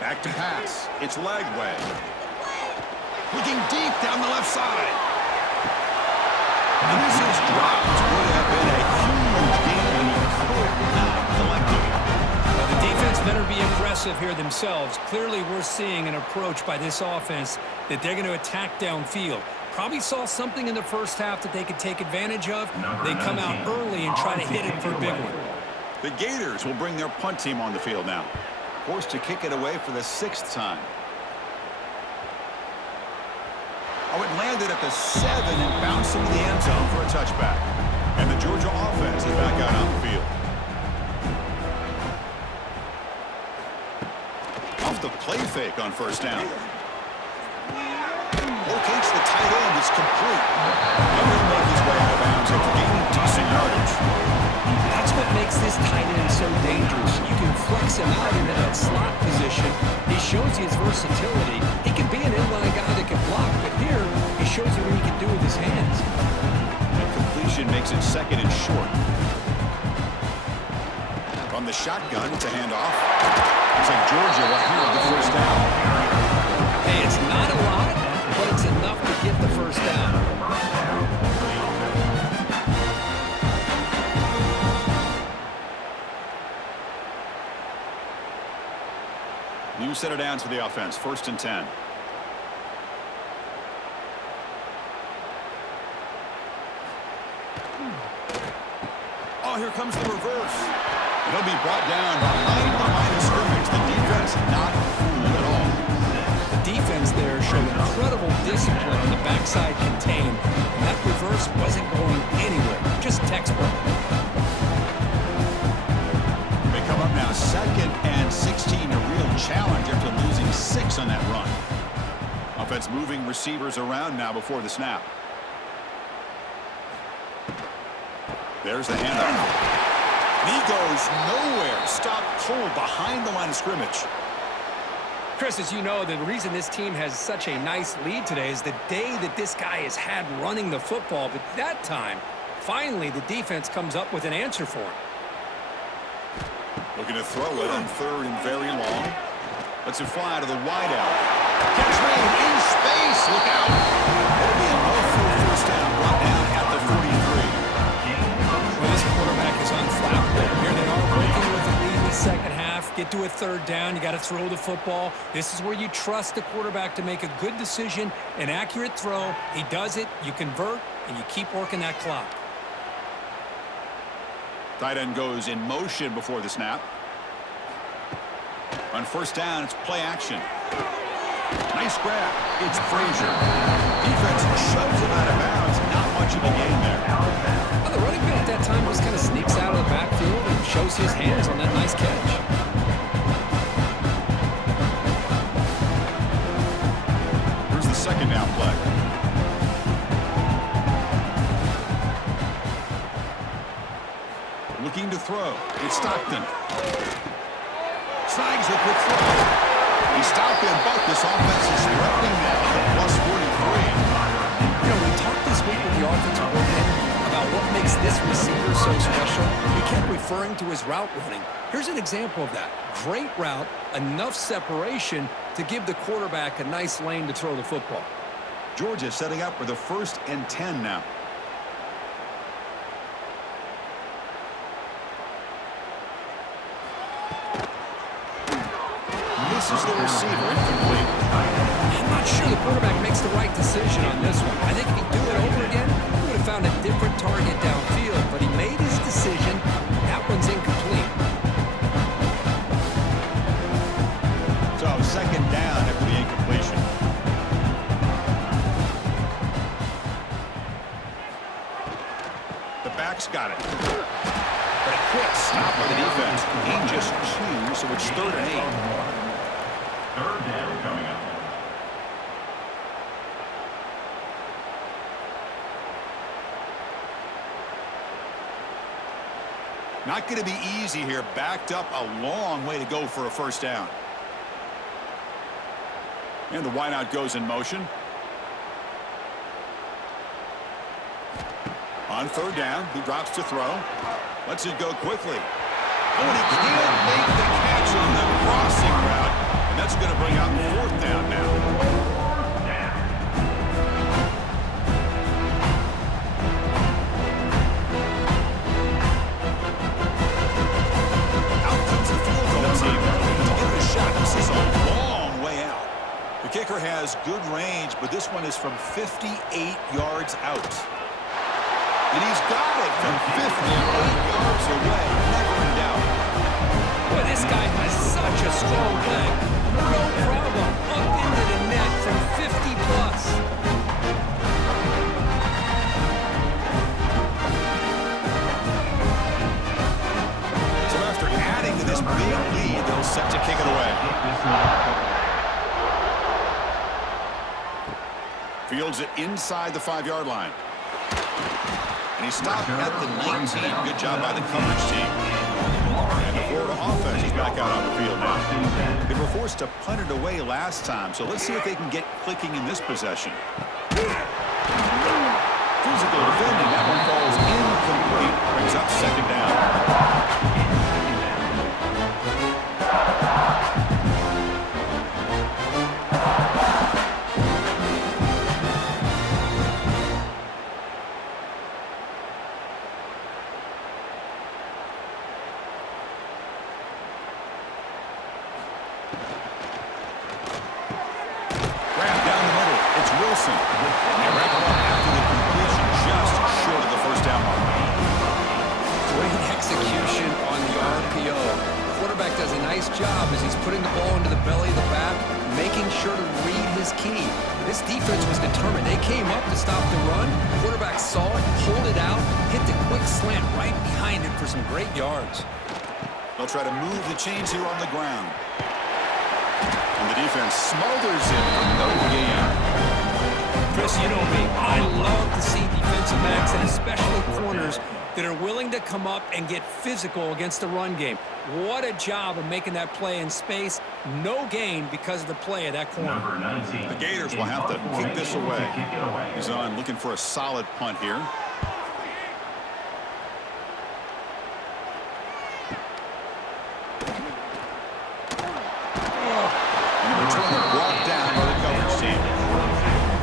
Back to pass. It's Lagway. Looking deep down the left side. And this is dropped. Would have been a huge game and he could not collect it. Well, the defense better be aggressive here themselves. Clearly, we're seeing an approach by this offense that they're going to attack downfield. Probably saw something in the first half that they could take advantage of. They come out early and try to hit it for a big one. The Gators will bring their punt team on the field now. Forced to kick it away for the 6th time. Oh, it landed at the 7 and bounced into the end zone for a touchback. And the Georgia offense is back out on the field. Off the play fake on first down. Locates the tight end. It's complete. And he'll make his way out of bounds after gaining decent yardage. That's what makes this tight end so dangerous. You can flex him out into that slot position. He shows you his versatility. He can be an inline guy that can block, but here he shows you what he can do with his hands. And completion makes it 2nd and short. From the shotgun, it's a handoff. Looks like Georgia will handle the first down. Hey, it's not a lot, but it's enough to get the first down. New set of downs for the offense. 1st and 10. Oh, here comes the reverse. And he'll be brought down behind the line of scrimmage. The defense not fooled at all. The defense there showed incredible discipline on the backside contained, and that reverse wasn't going anywhere. Just textbook. They come up now 2nd and 16. A real challenge after losing 6 on that run. Offense moving receivers around now before the snap. There's the handoff. He goes nowhere. Stop cold behind the line of scrimmage. Chris, as you know, the reason this team has such a nice lead today is the day that this guy has had running the football. But that time, finally, the defense comes up with an answer for him. Looking to throw it on 3rd and very long. Lets it fly to the wideout. Catch made in space. Look out. That'll be a no-full first down. Brought down at the 43. Well, this quarterback is unflappable. Here they are breaking with the lead in the 2nd half. Get to a 3rd down. You got to throw the football. This is where you trust the quarterback to make a good decision, an accurate throw. He does it. You convert, and you keep working that clock. Tight end goes in motion before the snap. On first down, it's play action. Nice grab. It's Frazier. Defense shoves him out of bounds. Not much of a gain there. Well, the running back at that time just kind of sneaks out of the backfield and shows his hands on that nice catch. Here's the 2nd down play. Looking to throw. It's Stockton. Snags a quick throw. He stopped him, but this offense is threatening now at plus 43. You know, we talked this week with the offensive coordinator about what makes this receiver so special. He kept referring to his route running. Here's an example of that. Great route, enough separation to give the quarterback a nice lane to throw the football. Georgia setting up for the 1st and 10 now. Misses the receiver, incomplete. I'm not sure the quarterback makes the right decision on this one. I think if he'd do it over again, he would have found a different target downfield, but he made his decision. That one's incomplete. So 2nd down after the incompletion. The back's got it. But a quick stop by the defense. Gain just 2, so it's 3rd and 8. 3rd down coming up. Not going to be easy here. Backed up a long way to go for a first down. And the wideout goes in motion. On 3rd down, he drops to throw. Lets it go quickly. Oh, and he can't make the catch on the crossing route. And That's going to bring out 4th down now. Out comes the field goal team to give it a shot. This is a long way out. The kicker has good range, but this one is from 58 yards out. And he's got it from 58 yards away. Never in doubt. Boy, this guy has such a strong leg. No problem. Up into the net from 50 plus. So after adding to this big lead, they'll set to kick it away. Fields it inside the 5-yard line. And he stopped at the 19. Good job by the coverage team. And the Florida offense is back out on the field now. They were forced to punt it away last time, so let's see if they can get clicking in this possession. Physical defending. That one falls incomplete. Brings up 2nd down. Job as he's putting the ball into the belly of the back, making sure to read his key. This defense was determined. They came up to stop the run. Quarterback saw it, pulled it out, hit the quick slant right behind him for some great yards. They'll try to move the chains here on the ground. And the defense smothers him for no gain. Chris, you know me. I love to see defensive backs and especially corners that are willing to come up and get physical against the run game. What a job of making that play in space. No gain because of the play of that corner. The Gators will have to kick this away. He's on looking for a solid punt here. And the return brought down by the coverage team.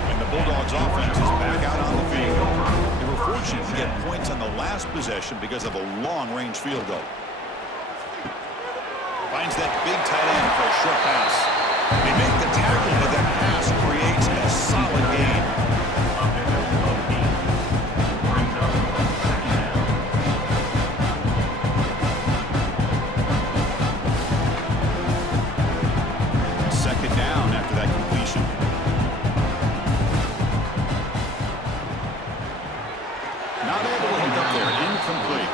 And the Bulldogs offense is back out on the field. They were fortunate to get points on the last possession because of a long-range field goal. Finds that big tight end for a short pass. They make the tackle, but that pass creates a solid gain. Second down after that completion. Not able to hook up there. Incomplete.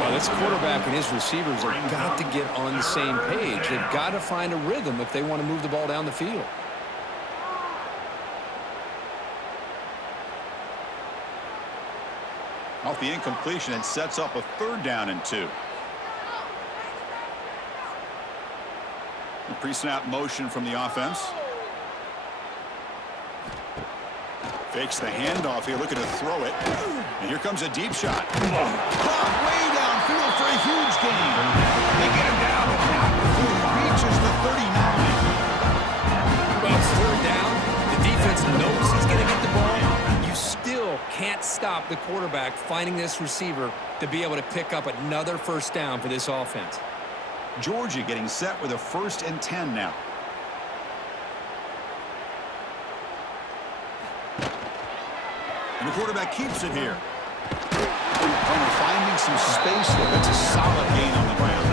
Well, this quarterback and his receivers have got to get on the same page. They've got to find a rhythm if they want to move the ball down the field. Off the incompletion, and sets up a 3rd down and 2. The pre-snap motion from the offense. Fakes the handoff here, looking to throw it. And here comes a deep shot. Caught way downfield for a huge gain. They get him down, but not before he reaches the 39. Well, it's 3rd down. The defense knows he's going to get the ball. You still can't stop the quarterback finding this receiver to be able to pick up another 1st down for this offense. Georgia getting set with a 1st and 10 now. And the quarterback keeps it here. Finding some space there. That's a solid gain on the ground.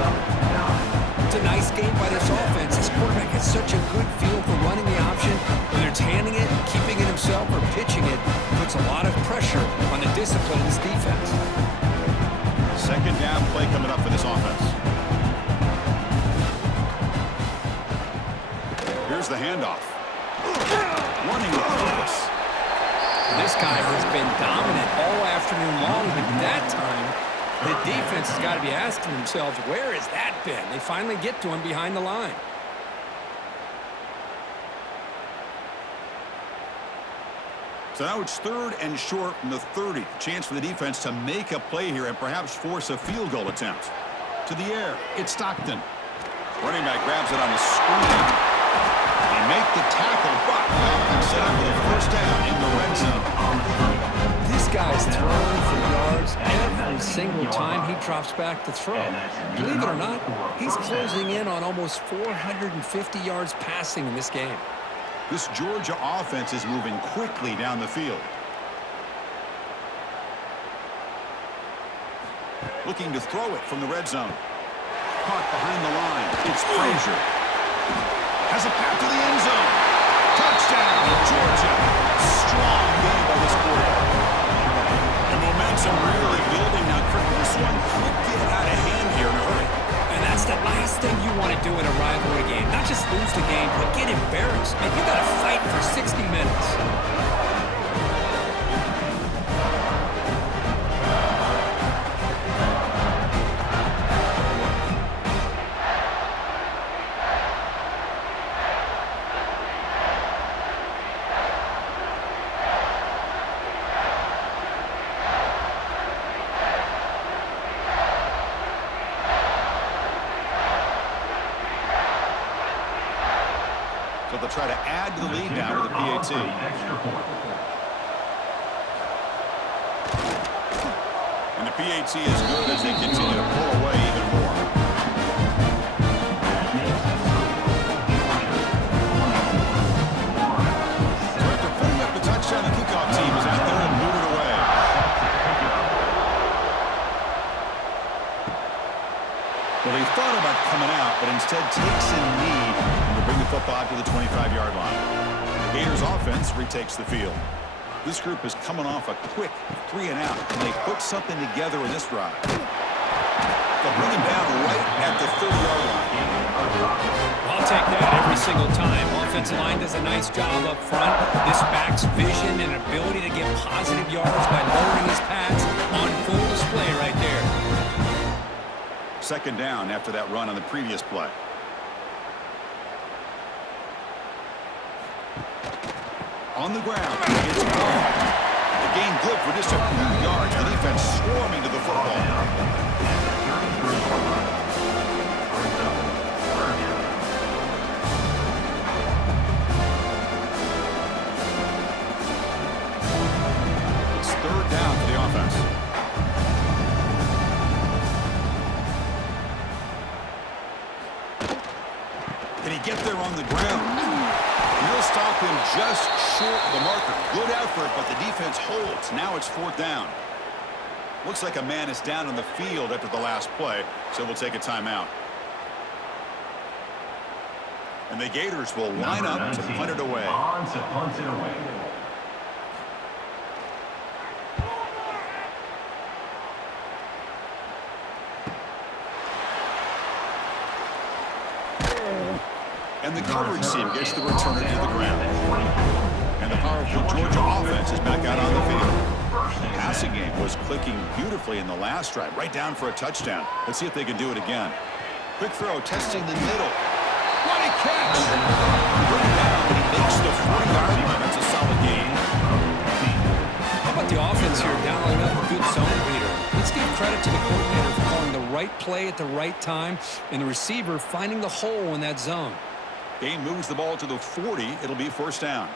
It's a nice game by this offense. This quarterback has such a good feel for running the option. Whether it's handing it, keeping it himself, or pitching it, puts a lot of pressure on the discipline of this defense. 2nd down play coming up for this offense. Here's the handoff. Running with purpose. This guy has been dominant all afternoon long, but that time, the defense has got to be asking themselves, where has that been? They finally get to him behind the line. So now it's 3rd and short from the 30. Chance for the defense to make a play here and perhaps force a field goal attempt. To the air, it's Stockton. Running back grabs it on the screen. They make the tackle, but the offense set up with a first down in the red zone. This guy's throwing for yards every single time he drops back to throw. Believe it or not, he's closing in on almost 450 yards passing in this game. This Georgia offense is moving quickly down the field. Looking to throw it from the red zone. Caught behind the line. It's Frazier. Has a path to the end zone. Touchdown, Georgia. Strong game by this quarterback. The momentum really building now. This one could get out of hand here in a hurry. And that's the last thing you want to do in a rivalry game. Not just lose the game, but get embarrassed. And you got to fight for 60 minutes. So they'll try to add to the lead now with a PAT. And the PAT is good as they continue to pull away even more. So after putting up the touchdown, the kickoff team is out there and booted away. Well, he thought about coming out, but instead takes a knee to bring the football to the 25-yard line. The Gators offense retakes the field. This group is coming off a quick 3-and-out, and they put something together in this drive. They'll bring him down right at the 30-yard line. I'll take that every single time. Offensive line does a nice job up front. This back's vision and ability to get positive yards by lowering his pads on full display right there. Second down after that run on the previous play. On the ground, it's gone. The gain good for just a few yards. The defense swarming to the football. It's third down for the offense. Can he get there on the ground? He'll stop him just short of the marker. Good effort, but the defense holds. Now it's fourth down. Looks like a man is down on the field after the last play, so we'll take a timeout. And the Gators will line up to punt it away. And the coverage team gets the returner to the ground. And the powerful Georgia offense is back out on the field. The passing game was clicking beautifully in the last drive, right down for a touchdown. Let's see if they can do it again. Quick throw, testing the middle. What a catch! Bring it down, and he makes the 40-yard line. That's a solid gain. How about the offense here dialing up a good zone leader? Let's give credit to the coordinator for calling the right play at the right time and the receiver finding the hole in that zone. Game moves the ball to the 40. It'll be first down.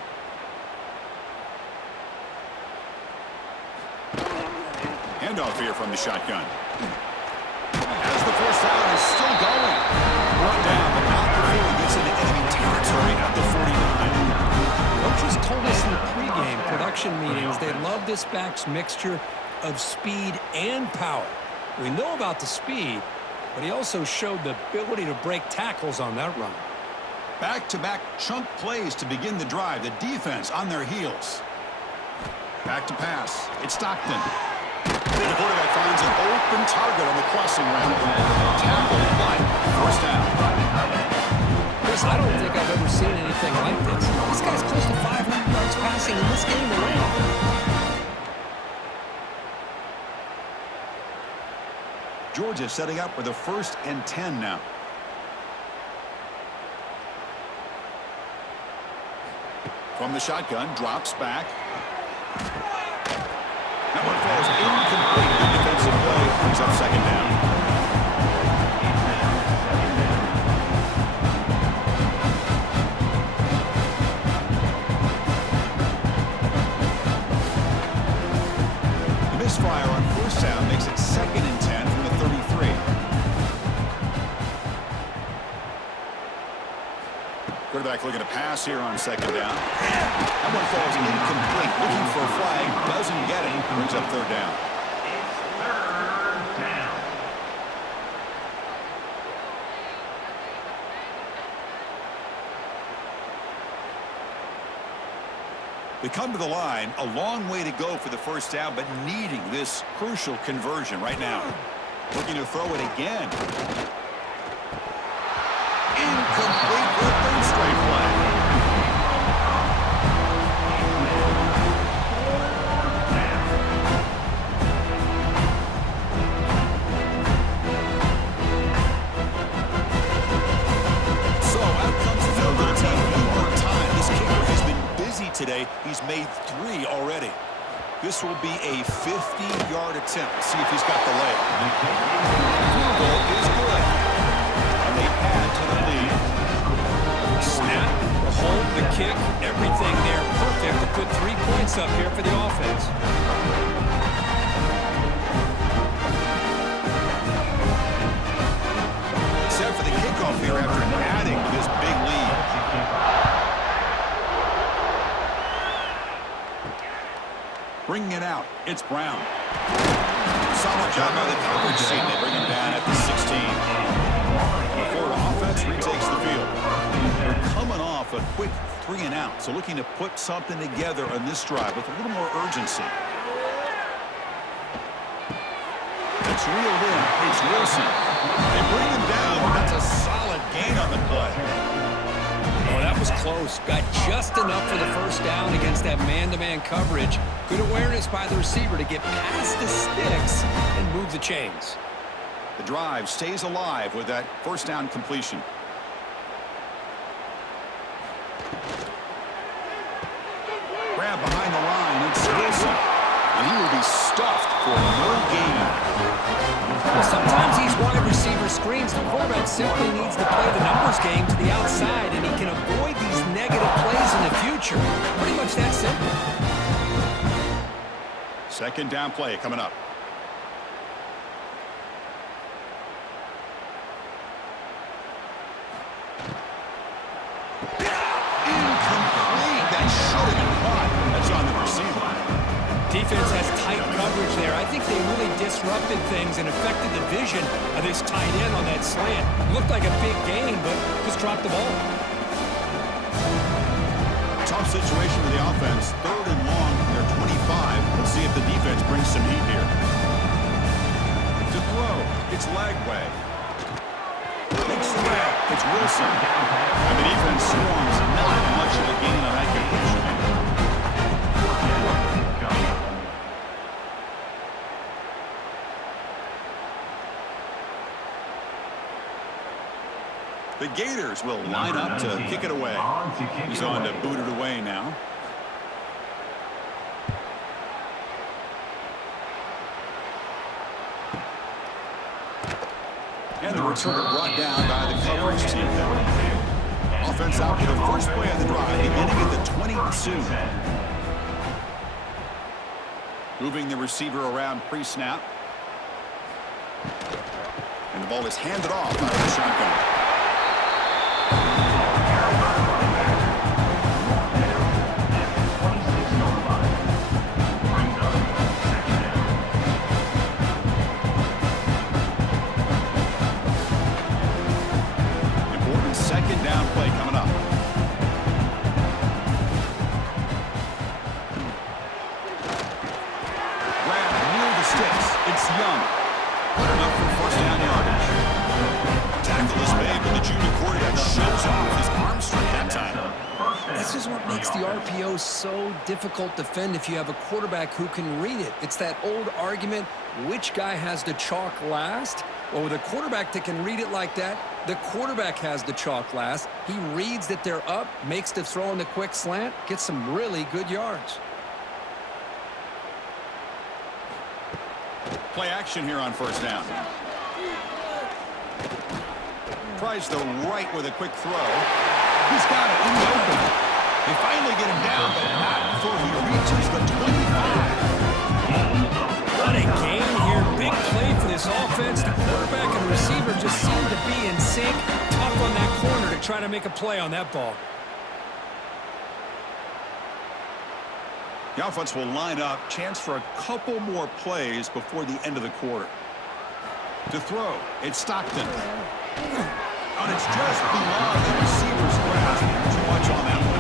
Handoff here from the shotgun. As the first down is still going. Brought down, but not before he gets into enemy territory at the 49. Coaches told us in the pregame production meetings they love this back's mixture of speed and power. We know about the speed, but he also showed the ability to break tackles on that run. Back-to-back chunk plays to begin the drive. The defense on their heels. Back to pass. It's Stockton. The quarterback finds an open target on the crossing route. Tackle, but first down. Chris, I don't think I've ever seen anything like this. This guy's close to 500 yards passing in this game alone. Georgia setting up with a 1st and 10 now. From the shotgun, drops back. That one falls incomplete. The defensive play brings up second down. Quarterback looking to pass here on second down. That one falls incomplete. Looking for a flag. Doesn't get it. Brings up third down. Third down. They come to the line. A long way to go for the first down, but needing this crucial conversion right now. Looking to throw it again. Incomplete for a third straight play. So out comes the field goal team. One more time. This kicker has been busy today. He's made 3 already. This will be a 50-yard attempt. See if he's got the leg. Field goal is good. And they add to the lead. Snap, the hold, the kick, everything there perfect to put 3 points up here for the offense. Set for the kickoff here after adding to this big lead. Bringing it out, it's Brown. Solid job by the coverage team. They bring him down at the 16. Before the offense retakes the field. They're coming off a quick 3 and out, so looking to put something together on this drive with a little more urgency. It's reeled in. It's Wilson. They bring him down, but that's a solid gain on the play. Oh, that was close. Got just enough for the first down against that man-to-man coverage. Good awareness by the receiver to get past the sticks and move the chains. The drive stays alive with that first down completion. Grab behind the line. It's Wilson. And he will be stuffed for no gain. Well, sometimes these wide receiver screens, the quarterback simply needs to play the numbers game to the outside, and he can avoid these negative plays in the future. Pretty much that simple. Second down play coming up. Incomplete. That should have been caught. That's on the receiver. Defense has tight coverage there. I think they really disrupted things and affected the vision of this tight end on that slant. Looked like a big gain, but just dropped the ball. Tough situation for the offense. Third and long from their 25. Let's see if the defense brings some heat here. To throw, it's Lagway. Big swag, it's Wilson. And the defense swarms. Not much of a gain on that completion. The Gators will line up to kick it away. He's on to boot it away now. And the return brought down by the coverage team. Offense out for the first play of the drive, beginning at the 22. Moving the receiver around pre-snap. And the ball is handed off out of the shotgun. Important second down play coming up. Grab near the sticks. It's Young. Good enough for first down yardage. Tackle is made, but the junior quarterback shows off his arm strength that time. This is what makes the RPO so difficult to defend if you have a quarterback who can read it. It's that old argument, which guy has the chalk last? Well, with a quarterback that can read it like that, the quarterback has the chalk last. He reads that they're up, makes the throw in the quick slant, gets some really good yards. Play action here on first down. Tries the right with a quick throw. He's got it in the open. They finally get him down, but not before he reaches the 25. What a game here. Big play for this offense. The quarterback and receiver just seem to be in sync. Tough on that corner to try to make a play on that ball. The offense will line up. Chance for a couple more plays before the end of the quarter. To throw, it's Stockton. And it's just beyond the receiver's grasp. Too much on that one.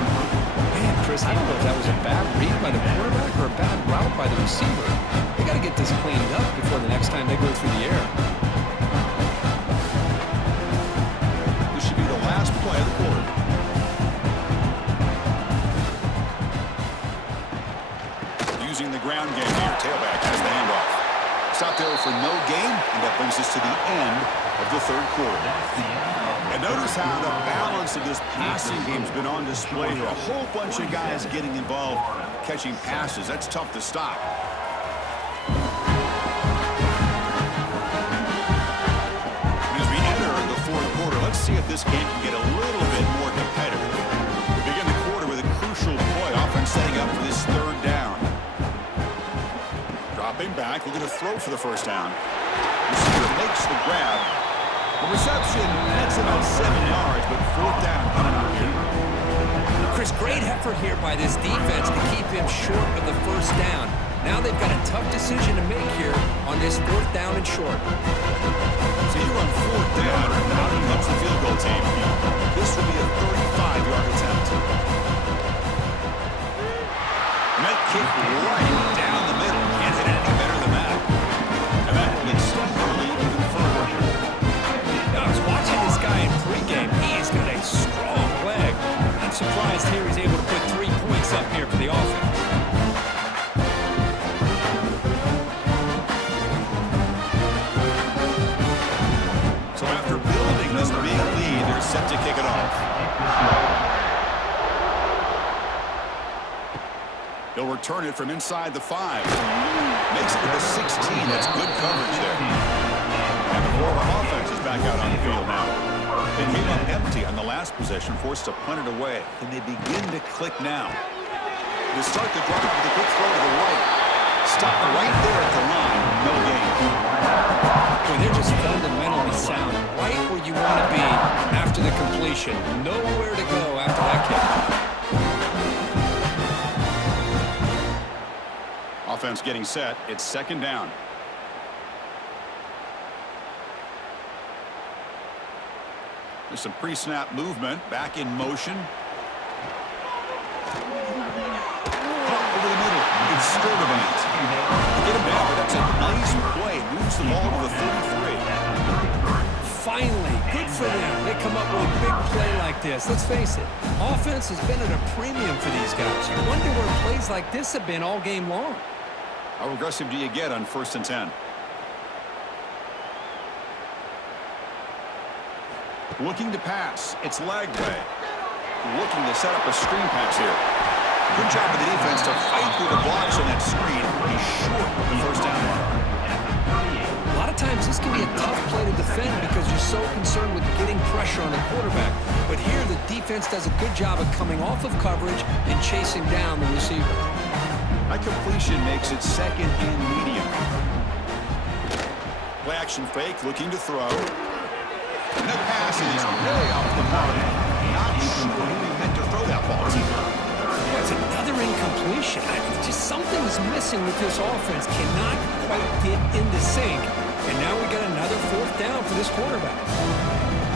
Man, Chris, I don't know if that was a bad read by the quarterback or a bad route by the receiver. They got to get this cleaned up before the next time they go through the air. This should be the last play of the quarter. Using the ground game here. Tailback has the handoff. Stop there for no gain, and that brings us to the end of the third quarter. And notice how the balance of this passing game's been on display here. A whole bunch of guys getting involved, catching passes. That's tough to stop. As we enter the fourth quarter, let's see if this game can get a little bit more competitive. We begin the quarter with a crucial play. Offense setting up for this third down. Dropping back, looking to throw for the first down. Receiver makes the grab. The reception, that's about 7 yards, but fourth down coming out here. Chris, great effort here by this defense to keep him short of the first down. Now they've got a tough decision to make here on this fourth down and short. So you're on fourth down, out comes the field goal team. This will be a 35-yard attempt. And that kick right down the middle. Can't hit any better than that. And that will extend their lead even further. I was watching this guy in pregame. He's got a strong leg. I'm surprised here he's able to put 3 points up here for the offense. So after building this big lead, they're set to kick it off. He'll return it from inside the 5. Makes it to the 16. That's good coverage there. And the forward offense is back out on the field now. They came up empty on the last possession, forced to punt it away. And they begin to click now. They start the drive with a quick throw to the right. Stop right there at the line. No gain. Well, they're just fundamentally sound. Right where you want to be after the completion. Nowhere to go after that catch. Offense getting set. It's second down. There's some pre-snap movement. Back in motion. Over the middle. It's Sturdivant. Get him down, but that's a nice play. Moves the ball to the 33. Finally, good for them. They come up with a big play like this. Let's face it, offense has been at a premium for these guys. You wonder where plays like this have been all game long. How aggressive do you get on 1st and 10? Looking to pass. It's Lagway. Looking to set up a screen pass here. Good job of the defense to fight through the blocks on that screen. He's short of the first down mark. A lot of times this can be a tough play to defend because you're so concerned with getting pressure on the quarterback. But here the defense does a good job of coming off of coverage and chasing down the receiver. That completion makes it second and medium. Play action fake, looking to throw. And the pass is way off the mark. Not sure who he meant to throw that ball to. That's another incompletion. Just something's missing with this offense. Cannot quite get into sync. And now we got another fourth down for this quarterback.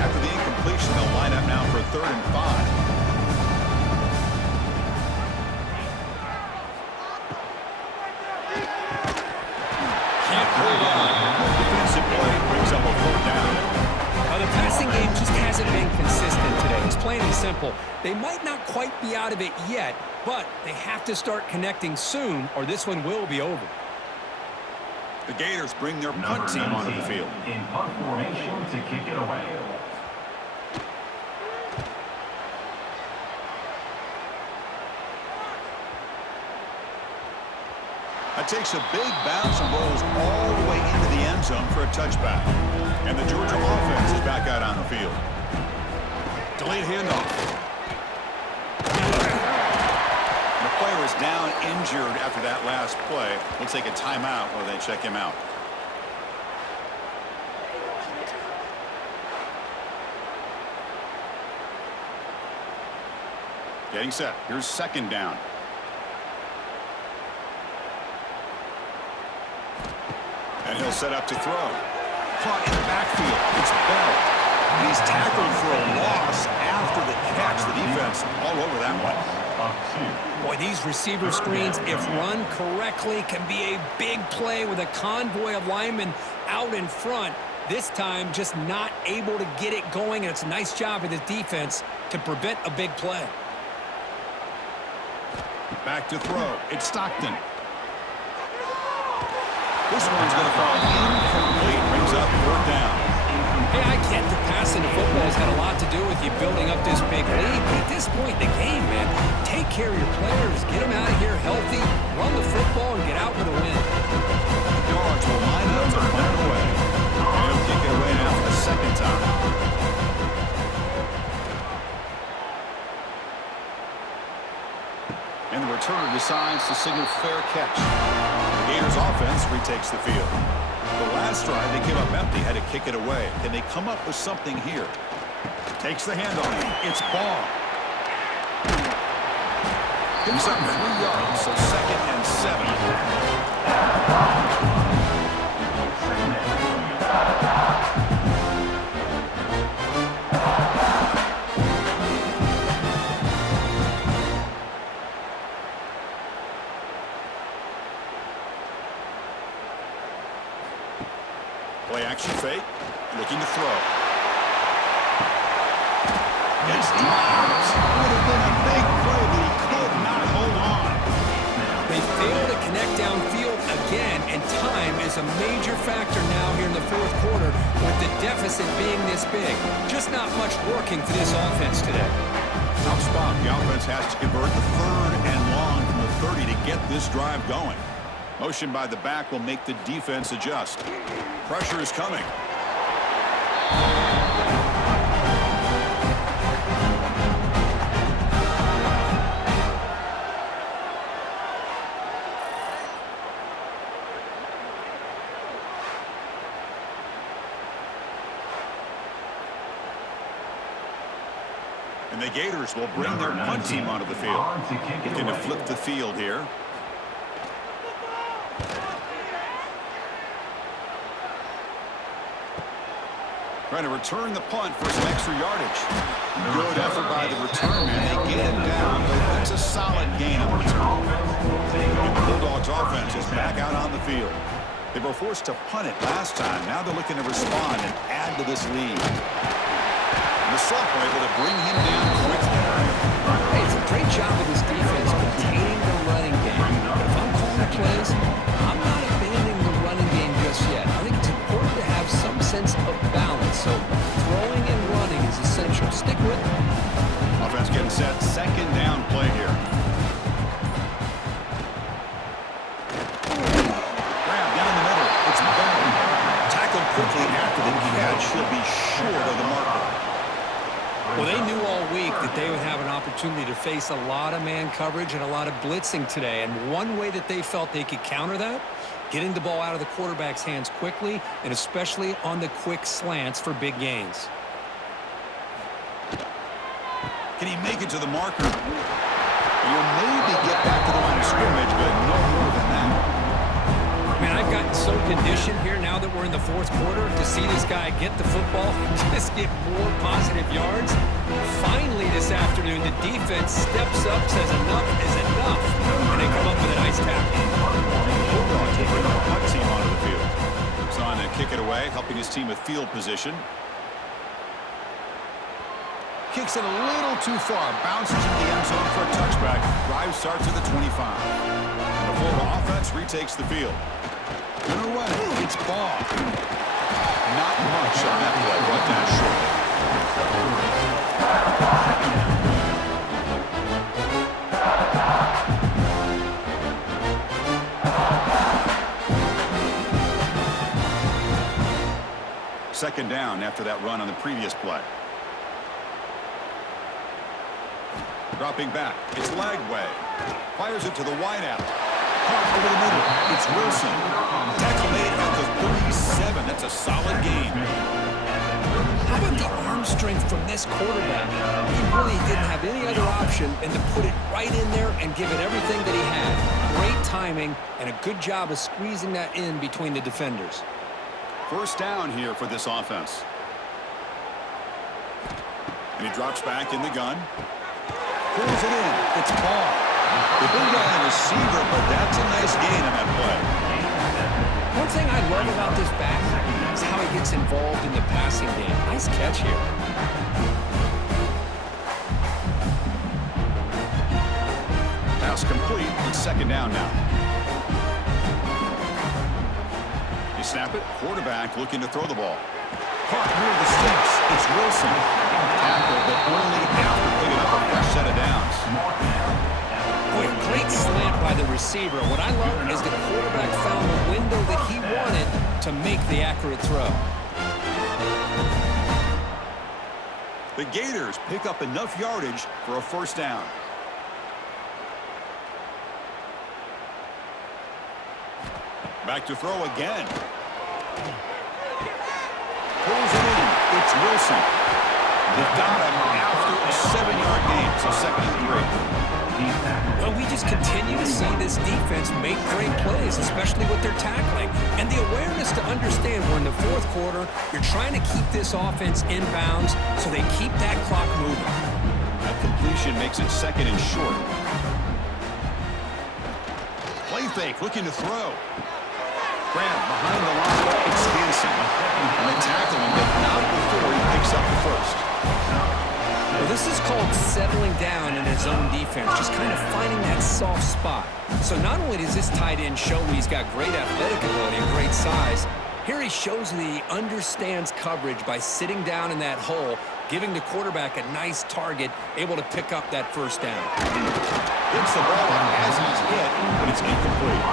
After the incompletion, they'll line up now for 3rd and 5. The passing game just hasn't been consistent today. It's plain and simple. They might not quite be out of it yet, but they have to start connecting soon or this one will be over. The Gators bring their punt team onto the field. In punt formation to kick it away. That takes a big bounce and rolls all the way into the end zone for a touchback. And the Georgia offense is back out on the field. Delayed handoff. The player is down injured after that last play. We'll take a timeout while they check him out. Getting set. Here's second down. And he'll set up to throw. Caught in the backfield. It's Bell. And he's tackled for a loss after the catch. The defense all over that one. Boy, these receiver screens, if run correctly, can be a big play with a convoy of linemen out in front. This time, just not able to get it going, and it's a nice job of the defense to prevent a big play. Back to throw. It's Stockton. This one's going to fall incomplete. Brings up fourth down. Hey, I get the passing to football has had a lot to do with you building up this big lead, but at this point in the game, man, take care of your players. Get them out of here healthy, run the football, and get out with a win. Yards will line up to punt it away. And he'll kick it away now for the second time. And the returner decides to signal fair catch. The Gators offense retakes the field. The last drive, they came up empty, had to kick it away. Can they come up with something here? Takes the handoff. It's Ball. Gives up 3 yards, so 2nd and 7. Play action fake, looking to throw. It's dropped. Would have been a big play, but he could not hold on. They fail to connect downfield again, and time is a major factor now here in the fourth quarter with the deficit being this big. Just not much working for this offense today. Tough spot. The offense has to convert the 3rd and long from the 30 to get this drive going. Motion by the back will make the defense adjust. Pressure is coming. And the Gators will bring their punt team onto the field. Looking to flip the field here. Trying to return the punt for some extra yardage. Good effort by the return man. They get him down, but it's a solid gain on the return. And the Bulldogs offense is back out on the field. They were forced to punt it last time. Now they're looking to respond and add to this lead. And the sophomore able to bring him down quickly. Hey, it's a great job of this defense containing the running game. But if I'm calling plays, I'm not abandoning the running game just yet. I think it's important to have some sense of balance. So throwing and running is essential. Stick with it. Offense getting set. 2nd down play here. Grab down the middle. It's Bell. Tackled quickly after the catch. He'll be short of the marker. Well, they knew all week that they would have an opportunity to face a lot of man coverage and a lot of blitzing today. And one way that they felt they could counter that, getting the ball out of the quarterback's hands quickly, and especially on the quick slants for big gains. Can he make it to the marker? He'll maybe get back to the line of scrimmage, but no more than that. Man, I've gotten so conditioned here now that we're in the fourth quarter to see this guy get the football and just get more positive yards. Finally this afternoon, the defense steps up, says enough is enough, and they come up with a nice tackle. Bulldogs will bring the punt team onto the field. He's on to kick it away, helping his team with field position. Kicks it a little too far, bounces into the end zone for a touchback. Drive starts at the 25. And the Florida offense retakes the field. Gonna run it. It's Ball. Not much on that play. Brought down short. Second down after that run on the previous play. Dropping back. It's Lagway. Fires it to the wideout. Caught over the middle. It's Wilson. Tackle made at the 37. That's a solid gain. How about the arm strength from this quarterback? He really didn't have any other option than to put it right in there and give it everything that he had. Great timing and a good job of squeezing that in between the defenders. First down here for this offense. And he drops back in the gun. Pulls it in. It's ball. The big guy on the receiver, but that's a nice gain on that play. One thing I love about this back is how he gets involved in the passing game. Nice catch here. Pass complete. It's second down now. You snap it. Quarterback looking to throw the ball. Caught near the sticks. It's Wilson. Tackle, but only after picking up a fresh set of downs. Boy, great slant by the receiver. What I love is the quarterback found the window that he wanted to make the accurate throw. The Gators pick up enough yardage for a first down. Back to throw again. Pulls it in. It's Wilson. They've got him after a 7-yard gain. So second and 3. Well, we just continue to see this defense make great plays, especially with their tackling. And the awareness to understand we're in the fourth quarter, you're trying to keep this offense in bounds so they keep that clock moving. That completion makes it second and short. Play fake, looking to throw. Grant behind the line. It's Hansen. And they tackle him, but not before he picks up the first. Well, this is called settling down in his own defense, just kind of finding that soft spot. So not only does this tight end show he's got great athletic ability and great size, here he shows that he understands coverage by sitting down in that hole, giving the quarterback a nice target, able to pick up that first down. Gets the ball as he's hit, but it's incomplete.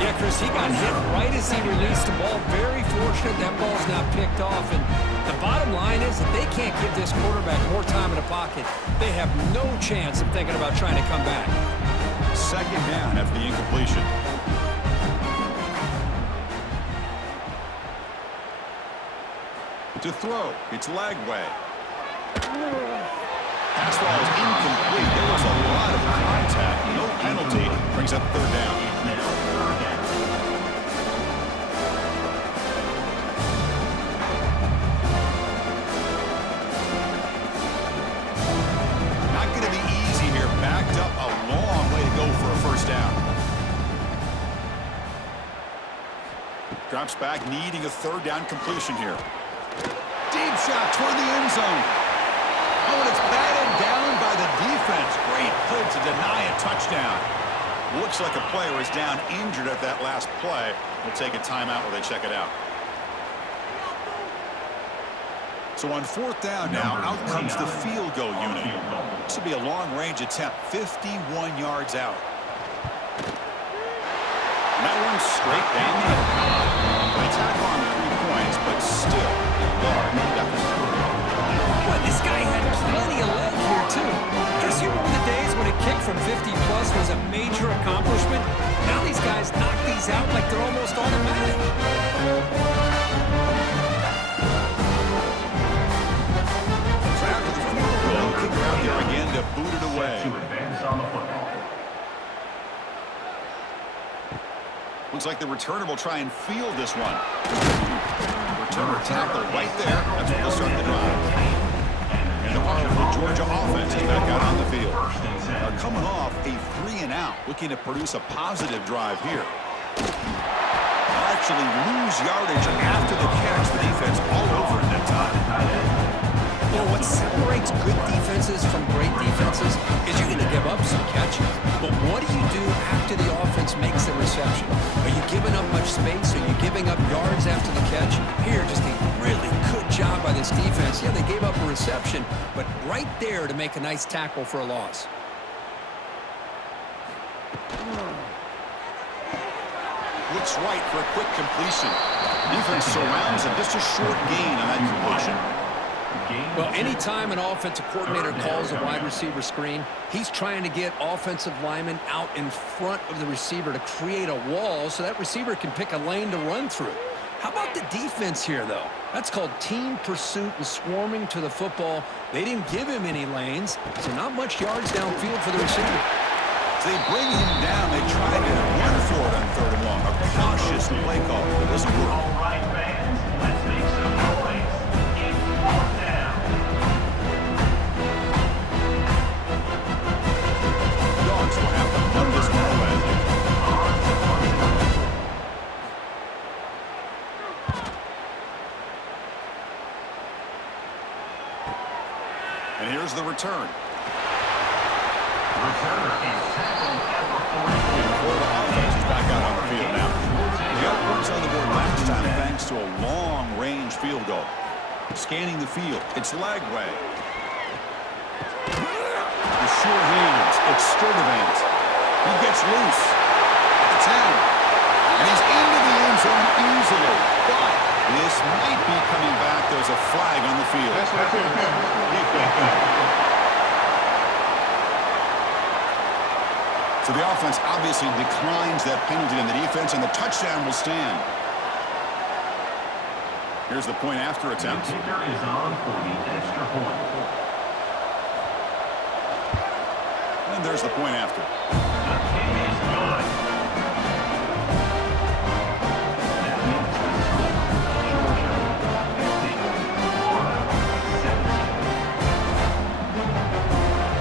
Yeah, Chris, he got hit right as he released the ball. Very fortunate that ball's not picked off. And the bottom line is that they can't give this quarterback more time in the pocket. They have no chance of thinking about trying to come back. Second down after the incompletion. To throw, it's Lagway. Pass ball is incomplete. There was a lot of contact. No penalty. Brings up third down. Not going to be easy here. Backed up a long way to go for a first down. Drops back, needing a third down completion here. Deep shot toward the end zone. Oh, and it's batted down by the defense. Great play to deny a touchdown. Looks like a player is down injured at that last play. We'll take a timeout while they check it out. So on fourth down now, out comes the field goal unit. This will be a long-range attempt, 51 yards out. And that one's straight down the middle. They tack on 3 points, but still a large deficit. But this guy had plenty of leg here, too. Chris, you remember the days when a kick from 50-plus was a major accomplishment? Now these guys knock these out like they're almost automatic. So after the field goal, kicker out there again to boot it away. To advance on the football. Looks like the returner will try and field this one. Returner tackle right there. That's what they'll start the drive. And the powerful Georgia offense is back out on the field. They're coming off a 3-and-out, looking to produce a positive drive here. They'll actually lose yardage after the catch. The defense all over it that time. You know, what separates good defenses from great defenses is you're going to give up some catches. But what do you do after the offense makes the reception? Are you giving up much space? Are you giving up yards after the catch? Here, just a really good job by this defense. Yeah, they gave up a reception, but right there to make a nice tackle for a loss. Looks right for a quick completion. Defense surrounds him. Just a short gain on that completion. Well, anytime an offensive coordinator calls a wide receiver screen, he's trying to get offensive linemen out in front of the receiver to create a wall so that receiver can pick a lane to run through. How about the defense here, though? That's called team pursuit and swarming to the football. They didn't give him any lanes, so not much yards downfield for the receiver. They bring him down. They try to run for it on 3rd and long. A cautious play call. It doesn't work. All right, fans, let's make some noise. It's 4th down. Dogs will have to punt this one away. And here's the return. Returner is tackled at the 40. Before the offense is back out on the field now. They got points on the board last time thanks to a long-range field goal. Scanning the field. It's Lagway. The sure hands. It's Sturdivant. He gets loose. At the 10. And he's into the end zone easily. But this might be coming back. There's a flag on the field. So the offense obviously declines that penalty in the defense, and the touchdown will stand. Here's the point after attempt. The kicker is on for the extra point. And there's the point after. The kick is good. That means the score, Georgia 50, Florida 17.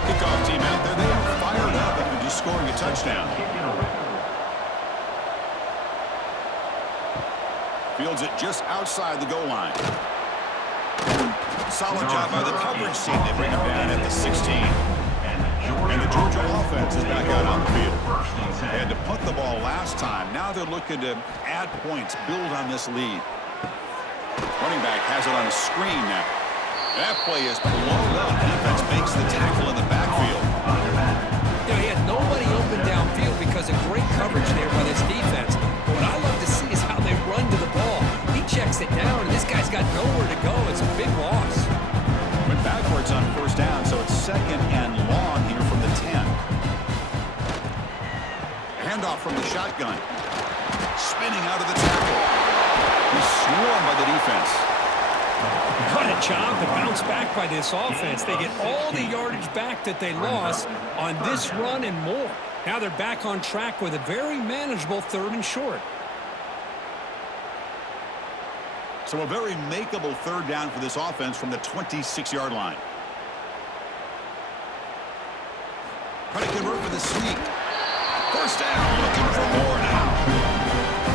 Kickoff team out there. They are fired up after just scoring a touchdown. Kick it away. Fields it just outside the goal line. Solid job by the coverage team. They bring him down at the 16. And the Georgia offense is back out on the field. They had to punt the ball last time. Now they're looking to add points, build on this lead. Running back has it on a screen now. That play is blown up. Defense makes the tackle in the backfield. You know, he had nobody open downfield because of great coverage there by this defense. But what I love to see is how they run to the ball. He checks it down, and this guy's got nowhere to go. It's a big loss. Went backwards on 1st down, so it's 2nd and long here from the 10. Handoff from the shotgun. Spinning out of the tackle. He's swarmed by the defense. What a job to bounce back by this offense. They get all the yardage back that they lost on this run and more. Now they're back on track with a very manageable 3rd and short. So a very makeable 3rd down for this offense from the 26-yard line. Trying to convert with a sweep. 1st down, looking for more now.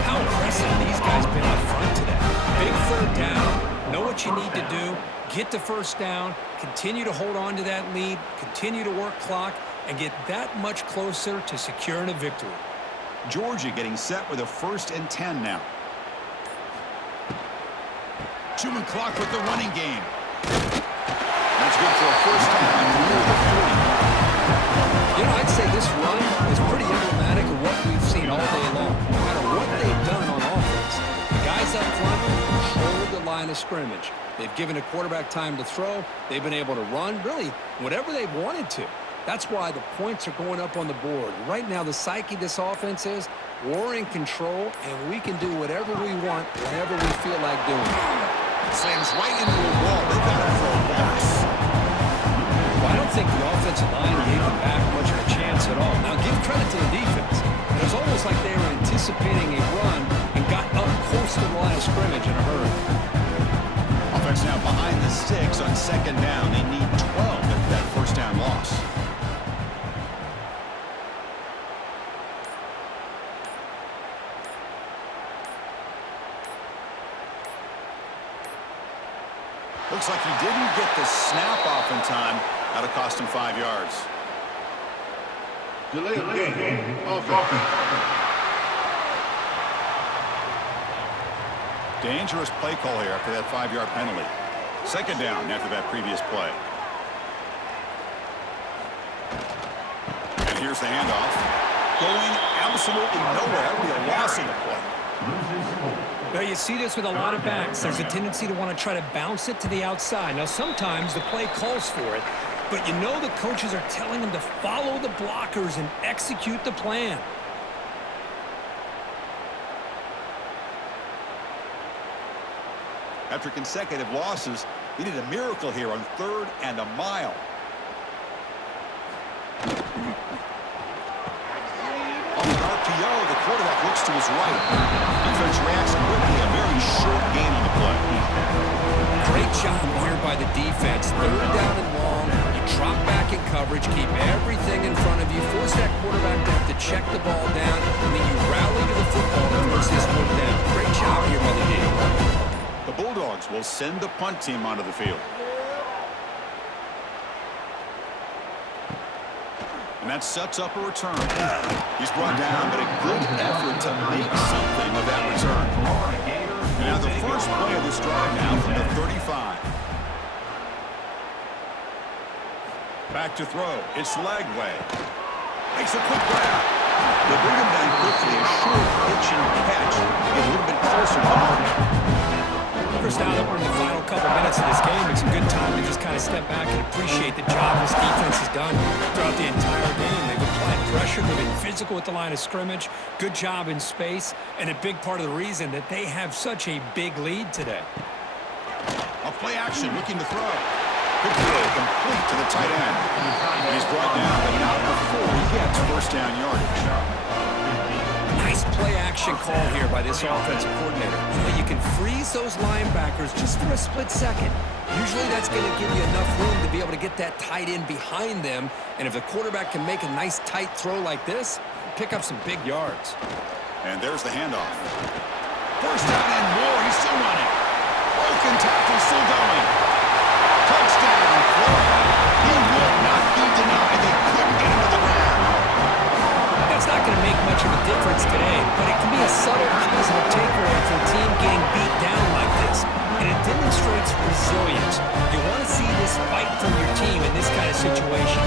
How impressive these guys been up front today. Big 3rd down. Know what you need to do. Get the 1st down. Continue to hold on to that lead. Continue to work clock and get that much closer to securing a victory. Georgia getting set with a 1st and 10 now. Human clock with the running game. That's good for a 1st down near the 40. You know, I'd say this run is pretty emblematic of what we've seen all day long. No matter what they've done on offense, the guys up front control the line of scrimmage. They've given a quarterback time to throw. They've been able to run, really, whatever they've wanted to. That's why the points are going up on the board. Right now, the psyche of this offense is we're in control, and we can do whatever we want whenever we feel like doing it. Slams right into a wall. They got it for a loss. Well, I don't think the offensive line gave them back much of a chance at all. Now, give credit to the defense. It was almost like they were anticipating a run and got up close to the line of scrimmage in a hurry. Offense now behind the sticks on 2nd down. They need 12 after that 1st down loss. Looks like he didn't get the snap off in time. That'll cost him 5 yards. Delay of game. Offense. Dangerous play call here after that 5-yard penalty. 2nd down after that previous play. And here's the handoff. Going absolutely nowhere. That would be a loss in the play. Now, you see this with a lot of backs. There's a tendency to want to try to bounce it to the outside. Now, sometimes the play calls for it, but you know the coaches are telling them to follow the blockers and execute the plan. After consecutive losses, he needed a miracle here on 3rd and a mile. On an RPO, the quarterback looks to his right. Defense reacts quickly. A very short gain on the play. Great job here by the defense. 3rd down and long. You drop back in coverage, keep everything in front of you, force that quarterback to have to check the ball down, and then you rally to the football to force this one down. Great job here by the D. The Bulldogs will send the punt team onto the field. And that sets up a return. He's brought down, but a good effort to make something of that return. And now the first play of this drive now from the 35. Back to throw. It's Lagway. Makes a quick grab. They bring him down quickly. A short pitch and catch. Get a little bit closer to the mark. First now that we're in the final couple minutes of this game, it's a good time to just kind of step back and appreciate the job this defense has done throughout the entire game. They've applied pressure. They've been physical at the line of scrimmage. Good job in space, and a big part of the reason that they have such a big lead today. A play action, looking to throw. Good throw, complete to the tight end. He's brought down, but not before he gets first down yardage. Nice play-action call here by this offensive coordinator. You can freeze those linebackers just for a split second. Usually that's going to give you enough room to be able to get that tight end behind them. And if the quarterback can make a nice tight throw like this, pick up some big yards. And there's the handoff. First down and more. He's still running. Broken tackle, still going. Touchdown, Florida. He will not be denied. They couldn't get him to the ground. That's not going to make much of a difference today, but it can be a subtle positive takeaway for a team getting beat down like this. And it demonstrates resilience. You want to see this fight from your team in this kind of situation.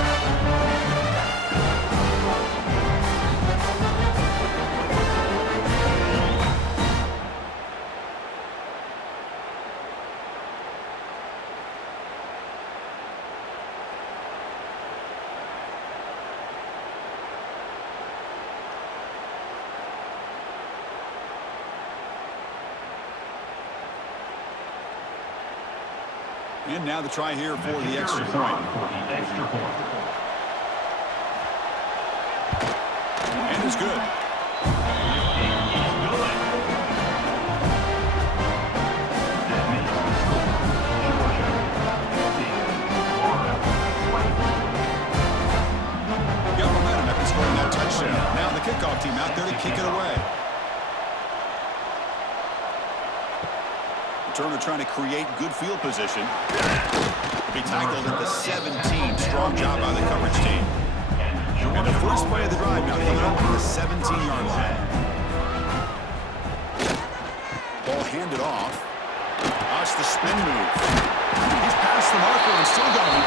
And now the try here for the extra point. And it's good. Got momentum after scoring that touchdown. Now the kickoff team out there to kick it away. Turner trying to create good field position. To be tackled at the 17. Strong job by the coverage team. And the first play of the drive now coming up from the 17-yard line. Ball handed off. That's the spin move. He's past the marker and still going.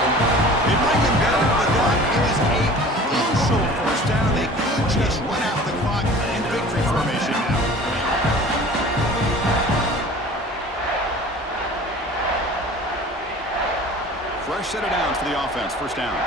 They bring him down, but that is a crucial first down. They could just run out the clock in victory formation now. Fresh set of downs for the offense. First down.